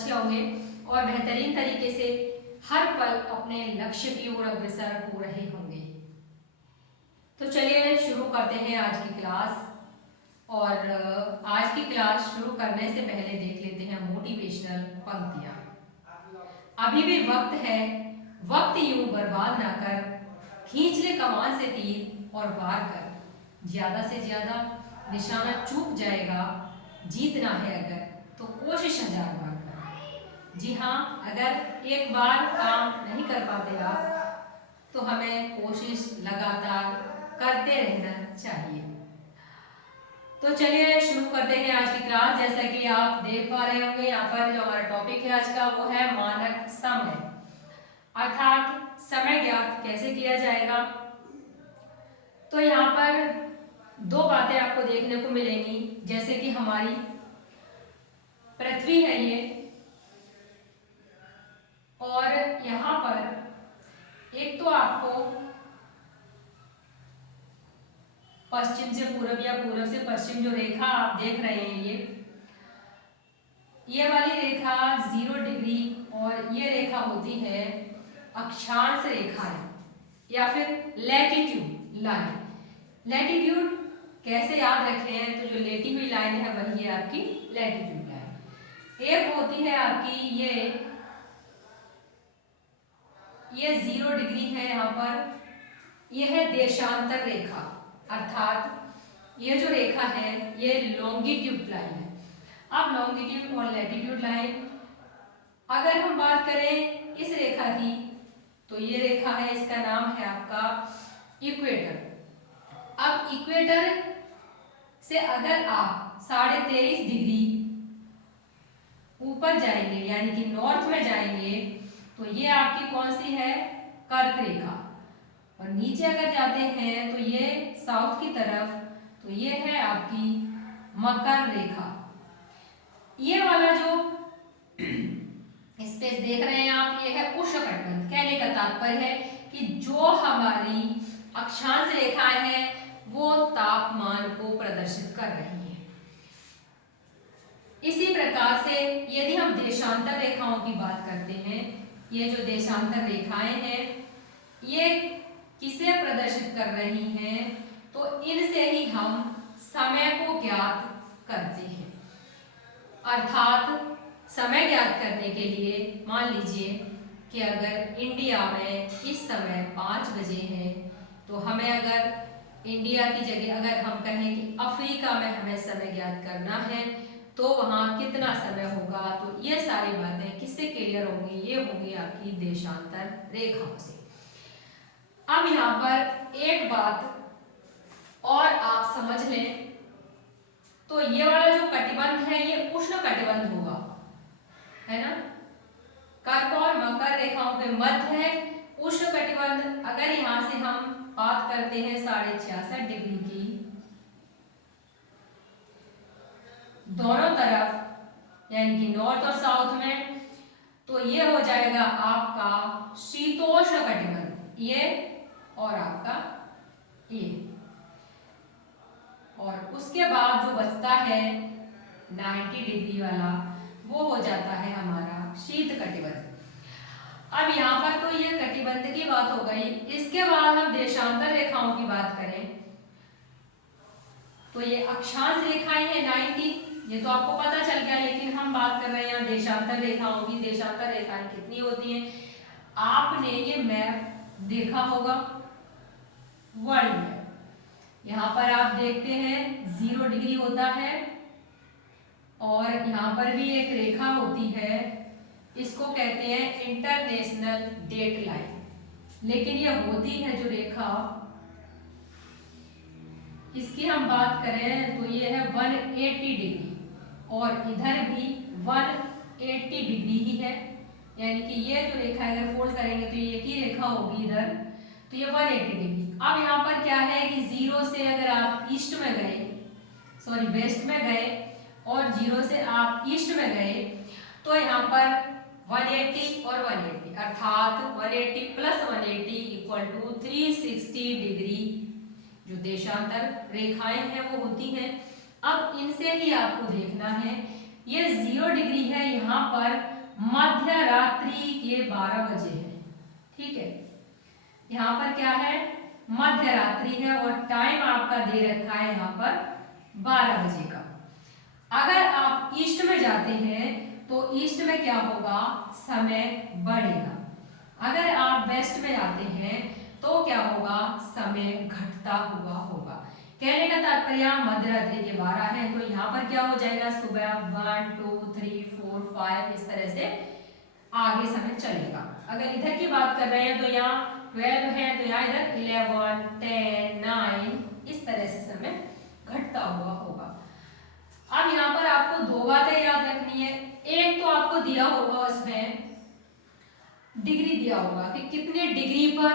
अच्छे होंगे और बेहतरीन तरीके से हर पल अपने लक्ष्य की ओर अग्रसर हो रहे होंगे। तो चलिए शुरू करते हैं आज की क्लास। और आज की क्लास शुरू करने से पहले देख लेते हैं मोटिवेशनल पंक्तियां। अभी भी वक्त है, वक्त यूं बर्बाद ना कर, खींच ले कमान से तीर और वार कर, ज्यादा से ज्यादा निशाना चूक जाएगा, जीतना है अगर तो कोशिश 1000 बार कर। जी हाँ, अगर एक बार काम नहीं कर पाते आप तो हमें कोशिश लगातार करते रहना चाहिए। तो चलिए शुरू करते हैं आज की क्लास। जैसा कि आप देख पा रहे होंगे यहाँ पर जो हमारा टॉपिक है आज का वो है मानक समय, अर्थात समय ज्ञात कैसे किया जाएगा। तो यहाँ पर दो बातें आपको देखने को मिलेंगी, जैसे कि हमारी पृथ्वी है ये, और यहाँ पर एक तो आपको पश्चिम से पूरब या पूरब से पश्चिम जो रेखा आप देख रहे हैं ये वाली रेखा 0 डिग्री और ये रेखा होती है अक्षांश रेखाएं या फिर लैटिट्यूड लाइन। लैटिट्यूड कैसे याद रखे हैं, तो जो लेटी हुई लाइन है वही है आपकी लैटिट्यूड लाइन। एक होती है आपकी ये 0 डिग्री है, यहाँ पर यह है देशांतर रेखा, अर्थात ये जो रेखा है ये लॉन्गिट्यूड लाइन है। अब लॉन्गिट्यूड और लैटिट्यूड लाइन, अगर हम बात करें इस रेखा की तो ये रेखा है, इसका नाम है आपका इक्वेटर। अब इक्वेटर से अगर आप 23.5 डिग्री ऊपर जाएंगे यानी कि नॉर्थ में जाएंगे तो ये आपकी कौन सी है, कर्क रेखा। और नीचे अगर जाते हैं तो ये साउथ की तरफ, तो ये है आपकी मकर रेखा। ये वाला जो स्पेस देख रहे हैं आप, ये है उष्णकटिबंध। कहने का तात्पर्य है कि जो हमारी अक्षांश रेखाएं हैं वो तापमान को प्रदर्शित कर रही हैं। इसी प्रकार से यदि हम देशांतर रेखाओं की बात करते हैं, ये जो देशांतर रेखाएं हैं ये किसे प्रदर्शित कर रही हैं, तो इनसे ही हम समय को ज्ञात करते हैं। अर्थात समय ज्ञात करने के लिए मान लीजिए कि अगर इंडिया में इस समय 5 बजे है, तो हमें अगर इंडिया की जगह अगर हम कहें कि अफ्रीका में हमें समय ज्ञात करना है तो वहाँ कितना समय होगा, तो ये सारी बातें किससे क्लियर होंगी, ये होंगी आपकी देशांतर रेखाओं से। अब यहाँ पर एक बात और आप समझ लें, तो ये वाला जो कटिबंध है ये उष्ण कटिबंध होगा, है ना। कर्क और मकर रेखाओं के मध्य है उष्ण कटिबंध। अगर यहाँ से हम बात करते हैं 66.5 डिग्री की, दोनों तरफ यानी कि नॉर्थ और साउथ में, तो ये हो जाएगा आपका शीतोष्ण कटिबंध, ये और आपका ये। और उसके बाद जो बचता है 90 डिग्री वाला वो हो जाता है हमारा शीत कटिबंध। अब यहाँ पर तो ये कटिबंध की बात हो गई। इसके बाद हम देशांतर रेखाओं की बात करें तो ये अक्षांश रेखाएं हैं 90, ये तो आपको पता चल गया, लेकिन हम बात कर रहे हैं यहाँ देशांतर रेखाओं की। देशांतर रेखाएं कितनी होती हैं, आपने ये मैप देखा होगा वर्ल्ड में, यहाँ पर आप देखते हैं 0 डिग्री होता है और यहाँ पर भी एक रेखा होती है, इसको कहते हैं इंटरनेशनल डेट लाइन। लेकिन ये होती है जो रेखा, इसकी हम बात करें तो ये है 180 डिग्री और इधर भी 180 डिग्री ही है, यानी कि ये जो रेखा अगर फोल्ड करेंगे तो ये एक ही रेखा होगी इधर, तो ये 180 डिग्री। अब यहाँ पर क्या है कि 0 से अगर आप ईस्ट में गए, सॉरी वेस्ट में गए, और 0 से आप ईस्ट में गए तो यहाँ पर 180 और 180 अर्थात 180 प्लस 180 इक्वल टू 360 डिग्री जो देशांतर रेखाएं हैं वो होती हैं। अब इनसे ही आपको देखना है ये 0 डिग्री है यहाँ पर मध्य रात्रि के 12 बजे है। ठीक है, यहाँ पर क्या है, मध्य रात्रि है और टाइम आपका दे रखा है यहाँ पर 12 बजे का। अगर आप ईस्ट में जाते हैं तो ईस्ट में क्या होगा, समय बढ़ेगा। अगर आप वेस्ट में जाते हैं तो क्या होगा, समय घटता हुआ होगा। कहने का तात्पर्य मध्य रात्रि के 12 है तो यहाँ पर क्या हो जाएगा, सुबह 1 2 3 4 5 इस तरह से आगे समय चलेगा। अगर इधर की बात कर रहे हैं तो यहाँ 12 है तो यहाँ इधर 11 10 9 इस तरह से समय घटता हुआ होगा। अब यहाँ पर आपको दो बातें याद रखनी है। एक तो आपको दिया होगा उसमें डिग्री दिया होगा कि कितने डिग्री पर,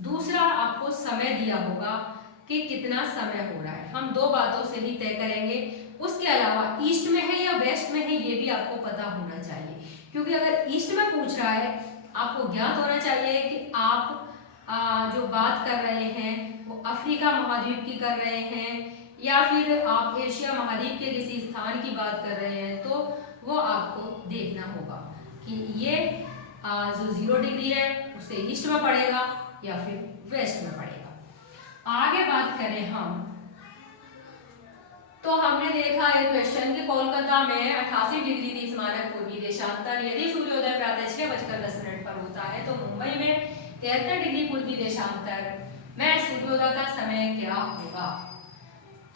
दूसरा आपको समय दिया होगा कि कितना समय हो रहा है। हम दो बातों से ही तय करेंगे। उसके अलावा ईस्ट में है या वेस्ट में है ये भी आपको पता होना चाहिए, क्योंकि अगर ईस्ट में पूछ रहा है आपको ज्ञात होना चाहिए कि आप जो बात कर रहे हैं वो अफ्रीका महाद्वीप की कर रहे हैं या फिर आप एशिया महाद्वीप के किसी स्थान की बात कर रहे हैं, तो वो आपको देखना होगा कि ये जो 0 डिग्री है उसे ईस्ट में पड़ेगा या फिर वेस्ट में पड़ेगा। आगे बात करें हम तो हमने देखा है क्वेश्चन कि कोलकाता में 88 डिग्री 30 मानक पूर्वी देशांतर यदि सूर्योदय प्रातः 6:10 पर होता है तो मुंबई में 73 डिग्री पूर्वी देशांतर में सूर्योदय का समय क्या होगा।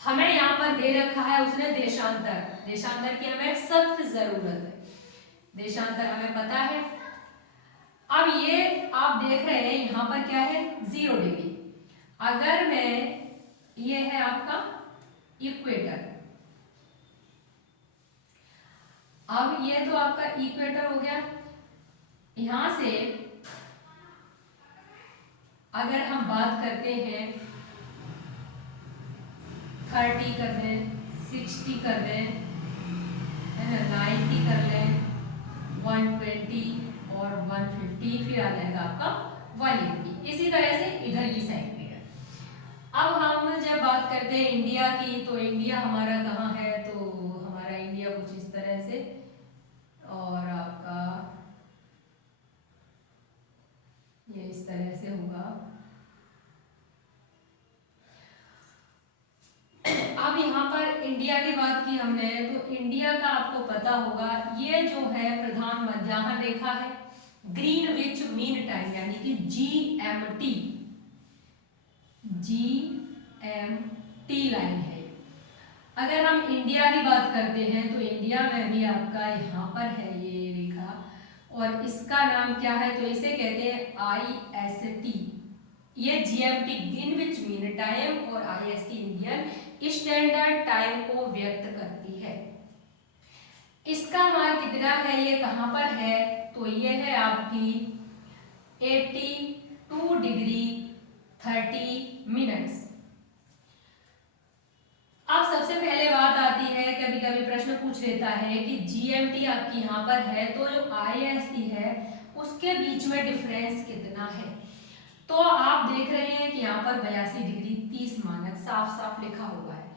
हमें यहाँ पर दे रखा है उसने देशांतर, देशांतर की हमें सख्त जरूरत है, देशांतर हमें पता है। अब ये आप देख रहे हैं यहाँ पर क्या है 0 डिग्री। अगर मैं, ये है आपका इक्वेटर, अब ये तो आपका इक्वेटर हो गया। यहां से अगर हम बात करते हैं 30 कर लें, 60 कर लें, है ना, 90 कर लें, 120 और 150, फिर आ जाएगा आपका 180। इसी तरह से इधर की साइड में है। अब हम जब बात करते हैं इंडिया की तो इंडिया हमारा कहाँ है, तो हमारा इंडिया कुछ इस तरह से, और आपका ये इस तरह से होगा। अब यहाँ पर इंडिया की बात की हमने तो इंडिया का आपको पता होगा ये जो है प्रधान मध्याह्न रेखा है, ग्रीनविच मीन टाइम यानी कि GMT, GMT लाइन है। अगर हम इंडिया की बात करते हैं तो इंडिया में भी आपका यहाँ पर है ये रेखा और इसका नाम क्या है, तो इसे कहते हैं IST। ये GMT ग्रीनविच मीन टाइम और IST इंडियन स्टैंडर्ड टाइम को व्यक्त करती है। इसका मान कितना है, ये कहाँ पर है, तो ये है आपकी 82 डिग्री 30 मिनट्स। अब सबसे पहले बात आती है, कभी कभी प्रश्न पूछ लेता है कि GMT आपकी यहाँ पर है तो जो IST है उसके बीच में डिफरेंस कितना है। तो आप देख रहे हैं कि यहाँ पर 82 डिग्री 30 मानक साफ साफ लिखा हुआ है।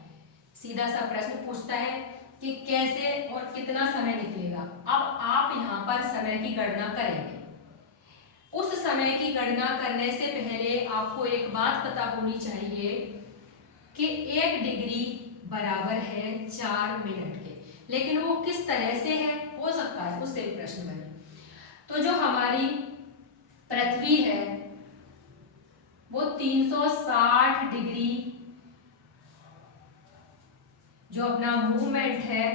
सीधा सा प्रश्न पूछता है कि कैसे और कितना समय निकलेगा। अब आप यहाँ पर समय की गणना करेंगे। उस समय की गणना करने से पहले आपको एक बात पता होनी चाहिए कि 1 डिग्री बराबर है 4 मिनट के, लेकिन वो किस तरह से है, हो सकता है उससे भी प्रश्न बने। तो जो हमारी पृथ्वी है वो 360 डिग्री जो अपना मूवमेंट है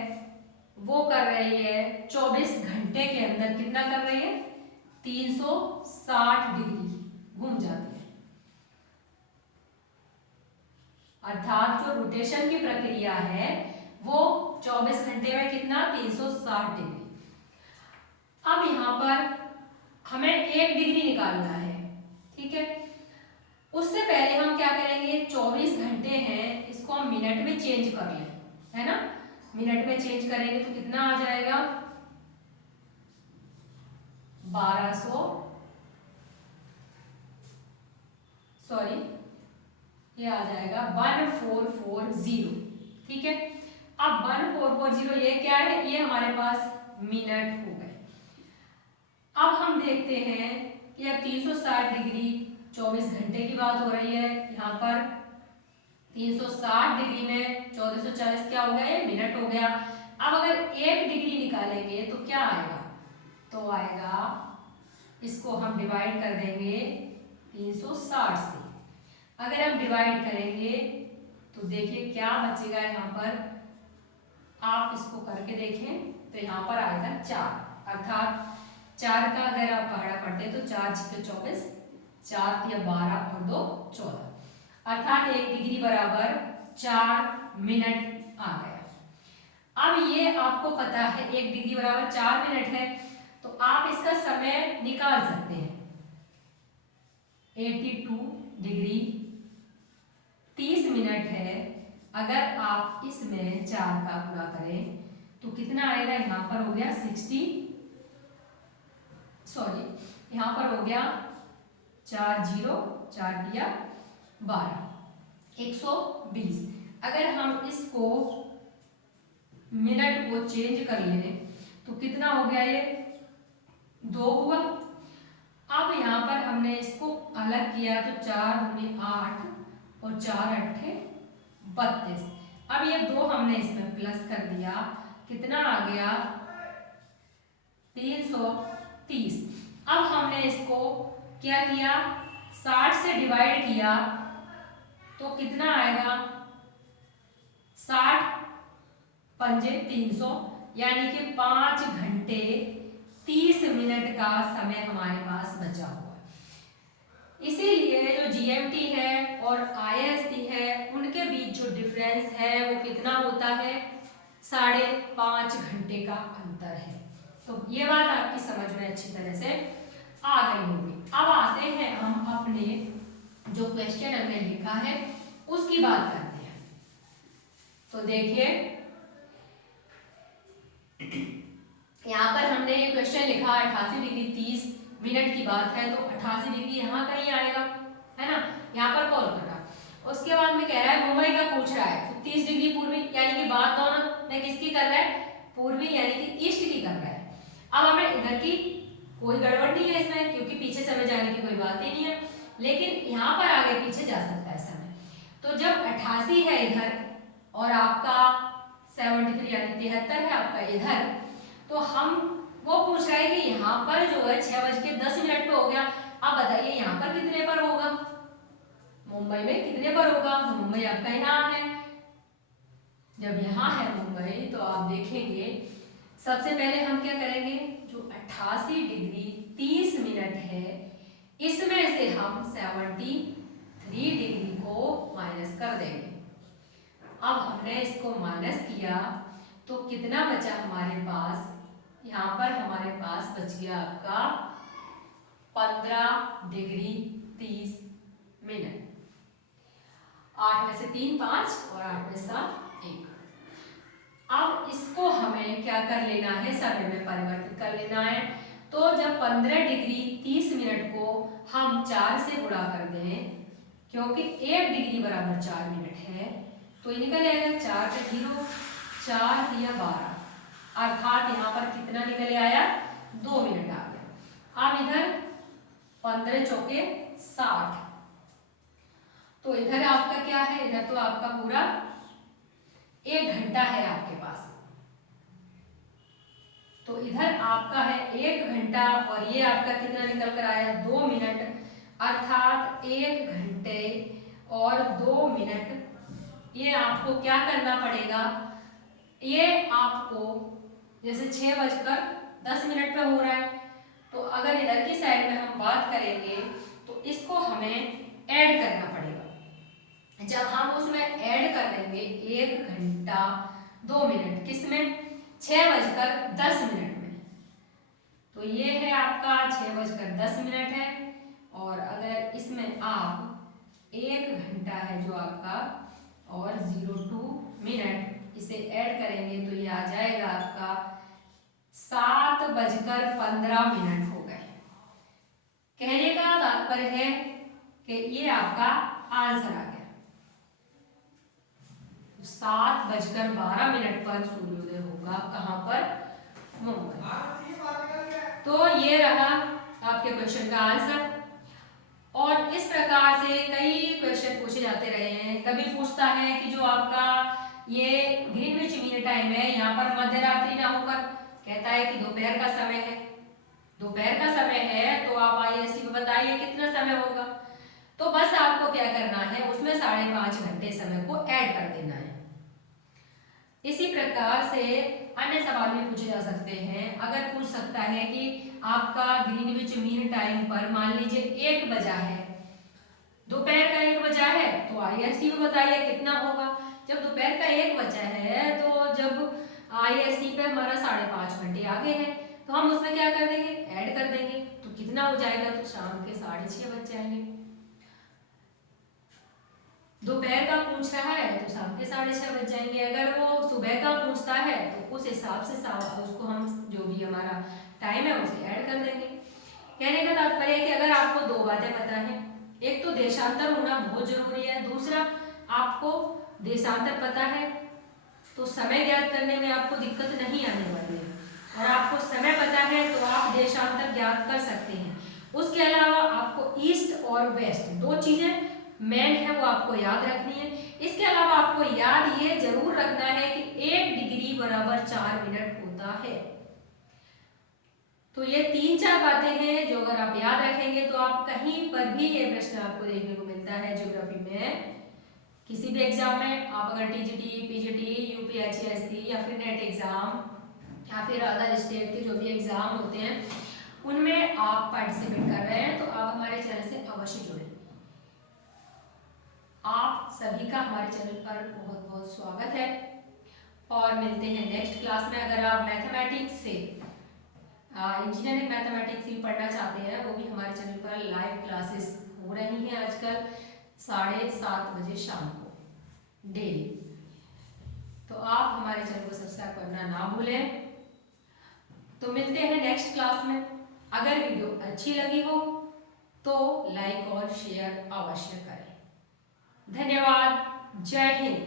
वो कर रही है 24 घंटे के अंदर। कितना कर रही है, 360 डिग्री घूम जाती है। अर्थात जो रोटेशन की प्रक्रिया है वो 24 घंटे में कितना, 360 डिग्री। अब यहाँ पर हमें 1 डिग्री निकालना है, ठीक है। उससे पहले हम क्या करेंगे, 24 घंटे हैं इसको हम मिनट में चेंज कर लें, है ना। मिनट में चेंज करेंगे तो कितना आ जाएगा, 1200, सॉरी ये आ जाएगा 1440, ठीक है। अब 1440 ये क्या है, ये हमारे पास मिनट हो गए। अब हम देखते हैं कि अब 360 डिग्री 24 घंटे की बात हो रही है, यहाँ पर 360 डिग्री में 1440 क्या हो गया, ये मिनट हो गया। अब अगर 1 डिग्री निकालेंगे तो क्या आएगा, तो आएगा, इसको हम डिवाइड कर देंगे 360 से। अगर हम डिवाइड करेंगे तो देखिए क्या बचेगा यहाँ पर, आप इसको करके देखें तो यहाँ पर आएगा 4, अर्थात 4 का अगर आप पहाड़ा पढ़ते तो 4 छक्के 24, 4 या 12 और 2 14, अर्थात 1 डिग्री बराबर 4 मिनट आ गया। अब ये आपको पता है 1 डिग्री बराबर 4 मिनट है, तो आप इसका समय निकाल सकते हैं। 82 डिग्री 30 मिनट है, अगर आप इसमें 4 का गुणा करें तो कितना आएगा, यहाँ पर हो गया 60, सॉरी यहाँ पर हो गया 4 0, 4 दिया 12, 120। अगर हम इसको मिनट को चेंज कर लें तो कितना हो गया, ये 2 हुआ। अब यहाँ पर हमने इसको अलग किया तो 4 दूनी 8 और 4 अट्ठे 32। अब ये 2 हमने इसमें प्लस कर दिया, कितना आ गया 330। अब हमने इसको क्या किया, 60 से डिवाइड किया तो कितना आएगा, 60 पंजे 300, यानी कि 5 घंटे 30 मिनट का समय हमारे पास बचा हुआ है। इसीलिए जो जीएमटी है और आईएसटी है उनके बीच जो डिफरेंस है वो कितना होता है, 5.5 घंटे का अंतर है। तो ये बात आपकी समझ में अच्छी तरह से आ गई होगी। अब आते हैं हम अपने जो क्वेश्चन हमने लिखा है उसकी बात करते हैं। तो देखिए यहाँ पर हमने ये क्वेश्चन लिखा 88 डिग्री 30 मिनट की बात है, तो 88 डिग्री यहाँ कहीं आएगा, है ना, यहाँ पर कॉल कर रहा। उसके बाद में कह रहा है मुंबई का पूछ रहा है, तो 30 डिग्री पूर्वी, यानी कि बात दोनों में किसकी कर रहा है, पूर्वी यानी कि ईस्ट की कर रहा है। अब हमें इधर की कोई गड़बड़ नहीं है इसमें, क्योंकि पीछे समय जाने की कोई बात ही नहीं है, लेकिन यहाँ पर आगे पीछे जा सकता है समय। तो जब 88 है इधर और आपका 73 यानी 73 है आपका इधर, तो हम वो पूछ रहे हैं कि यहाँ पर जो है 6:10 पे हो गया। अब बताइए यहाँ पर कितने पर होगा, मुंबई में कितने पर होगा, तो मुंबई आपका यहाँ है। जब यहाँ है मुंबई तो आप देखेंगे सबसे पहले हम क्या करेंगे, जो 88 डिग्री 30 मिनट है इसमें से हम 73 डिग्री को माइनस कर देंगे। अब हमने इसको माइनस किया तो कितना बचा हमारे पास, यहाँ पर हमारे पास बच गया आपका 15 डिग्री 30 मिनट। 8 में से 3 5 और 8 में 7 1। अब इसको हमें क्या कर लेना है, समय में परिवर्तित कर लेना है। तो जब 15 डिग्री 30 मिनट को हम 4 से गुणा कर दें, क्योंकि 1 डिग्री बराबर 4 मिनट है, तो ये निकल आएगा 4 का 0, 4 या 12, अर्थात यहाँ पर कितना निकल आया, 2 मिनट आ गया। अब इधर 15 चौके 60, तो इधर आपका क्या है, इधर तो आपका पूरा 1 घंटा है आपके पास, तो इधर आपका है 1 घंटा और ये आपका कितना निकल कर आया, 2 मिनट, अर्थात 1 घंटे और 2 मिनट। ये आपको क्या करना पड़ेगा, ये आपको जैसे 6:10 पे हो रहा है, तो अगर इधर की साइड में हम बात करेंगे तो इसको हमें ऐड करना पड़ेगा। जब हम उसमें ऐड कर लेंगे 1 घंटा 2 मिनट, किसमें, 6:10 में, तो ये है आपका 6:10 है। और अगर इसमें आप 1 घंटा है जो आपका और 02 मिनट इसे ऐड करेंगे तो ये आ जाएगा आपका 7:15 हो गए। कहने का तात्पर्य है कि ये आपका आंसर आ गया। 7:12 पर सूर्योदय होगा। कहाँ पर? मुंबई। तो ये रहा आपके क्वेश्चन का आंसर। और इस प्रकार से कई क्वेश्चन पूछे जाते रहे हैं। कभी पूछता है कि जो आपका ये ग्रीनविच मीन टाइम है, यहाँ पर मध्य रात्रि ना होकर कहता है कि दोपहर का समय है। दोपहर का समय है तो आप IST में बताइए कितना समय होगा। तो बस आपको क्या करना है, उसमें 5.5 घंटे समय को ऐड कर देना है। इसी प्रकार से अन्य सवाल भी पूछे जा सकते हैं। अगर पूछ सकता है कि आपका ग्रीनविच मीन टाइम पर मान लीजिए 1 बजा है, दोपहर का 1 बजा है, तो IST में बताइए कितना होगा। जब दोपहर का 1 बजा है तो जब IST पे हमारा 5.5 घंटे आगे है, तो हम उसमें क्या कर देंगे, ऐड कर देंगे। तो कितना हो जाएगा, तो शाम के 6:30 बज जाएंगे। दोपहर का पूछ रहा है तो शाम के 6:30 बज जाएंगे। अगर वो सुबह का पूछता है तो उस हिसाब से उसको हम जो भी हमारा टाइम है उसे ऐड कर देंगे। कहने का तात्पर्य है कि अगर आपको 2 बातें पता है, एक तो देशांतर होना बहुत जरूरी है, दूसरा आपको देशांतर पता है तो समय ज्ञात करने में आपको दिक्कत नहीं आने वाली है, और आपको समय पता है तो आप देशांतर ज्ञात कर सकते हैं। उसके अलावा आपको ईस्ट और वेस्ट 2 चीजें मेन है वो आपको याद रखनी है। इसके अलावा आपको याद ये जरूर रखना है कि 1 डिग्री बराबर 4 मिनट होता है। तो ये 3-4 बातें हैं जो अगर आप याद रखेंगे तो आप कहीं पर भी ये प्रश्न आपको देखने को मिलता है ज्योग्राफी में, किसी भी एग्जाम में। आप अगर TGT, PGT, UPSC या फिर नेट एग्जाम या फिर अदर स्टेट के जो भी एग्जाम होते हैं उनमें आप पार्टिसिपेट कर रहे हैं तो आप हमारे चैनल से अवश्य जुड़ें। आप सभी का हमारे चैनल पर बहुत बहुत स्वागत है और मिलते हैं नेक्स्ट क्लास में। अगर आप मैथमेटिक्स से इंजीनियरिंग मैथमेटिक्स भी पढ़ना चाहते हैं, वो भी हमारे चैनल पर लाइव क्लासेस हो रही हैं आजकल 7:30 बजे शाम को डेली। तो आप हमारे चैनल को सब्सक्राइब करना ना भूलें। तो मिलते हैं नेक्स्ट क्लास में। अगर वीडियो अच्छी लगी हो तो लाइक और शेयर अवश्य करें। धन्यवाद। जय हिंद।